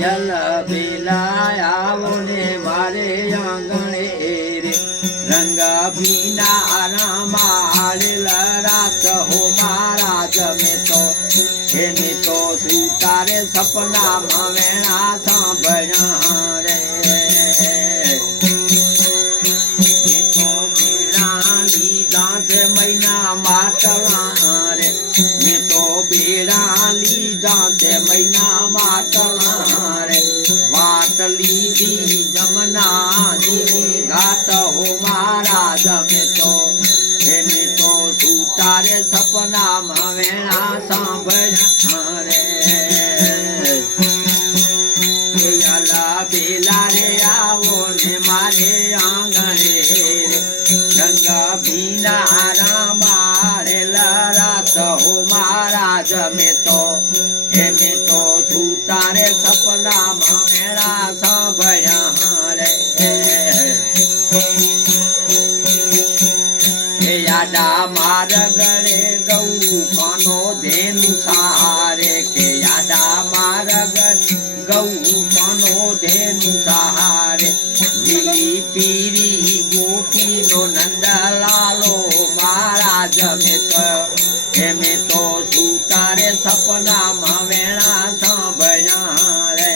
જલ બેલાયાવો ને મારે આંગણે રે રંગ ભીના રામાળેલા રાત હો મારા જમે તો એને તો સુતારે સપનામાં વેણા સાંભળ્યા રે તો બેડા લીધા છે મહિના માટલા રે મેં તો બેડા લીધા છે મહિના માટલા રે વાત લીધી જમનાની ઘાટ હો મારા જમે તો એને તો સુતારે સપનામાં વેણા સાંભળ્યા રે બેલા રે આવો ને મારે આંગણે રંગ ભીના રામાળેલા રાત હો મારા જમે તો એને તો સુતારે સપનામાં વેણા સાંભળ્યા રે યાડા માર ગળે ગૌ કાનો ધેનુ સહારે કે યાડા માર ગળે ગૌ કાનો ધેનુ સહારે દિલી પીરી ગોપીનો નંદલાલો મારા જમે તો એમે તો સુતારે સપનામાં વેણા સાંભળ્યા રે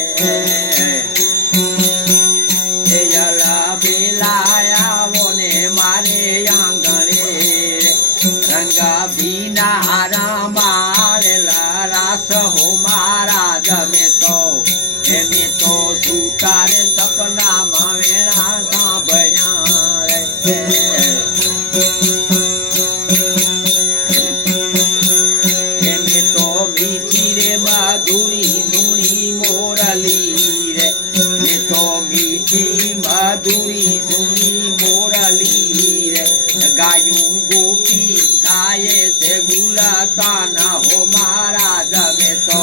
જલા બેલાયાવો ને મારે આંગણે રંગ ભીના રામાળેલા રાસ હો મારા જમે તો એમે તો સુતારે સપનામાં વેણા સાંભળ્યા રે એમે તો મીઠી રે મધુરી સુણી મોરલી રે મેં તો મીઠી મધુરી સુણી મોરલી રે ગાયું ગોપી ગાયે છે ગુલતાના હો મારા જમે તો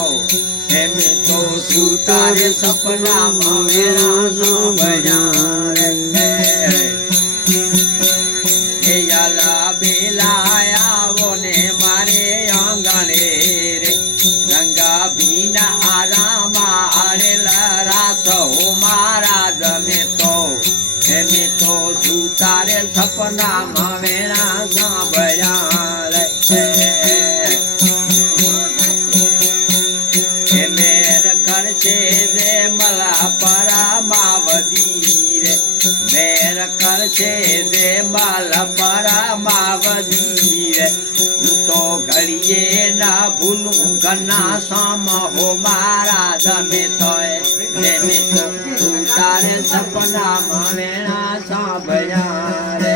એમે તો સુતારે સપનામાં વેણા સાંભળ્યા રે યાલા બેલાયાવો ને મારે આંગણે રે રંગ ભીના રામાળેલા રાત હો મારા જમે તો એમે તો સુતારે સપનામાં વેણા સાંભળ્યા રે મેર કરશે રે મલા પરામાવદી રે મેર કરશે રે માલા પરામાવદી રે હું તો ઘડીએ ના ભૂલું ઘના સામ હો મારા જમે તો એને તો સુતારે સપનામાં વેણા સાંભળ્યા રે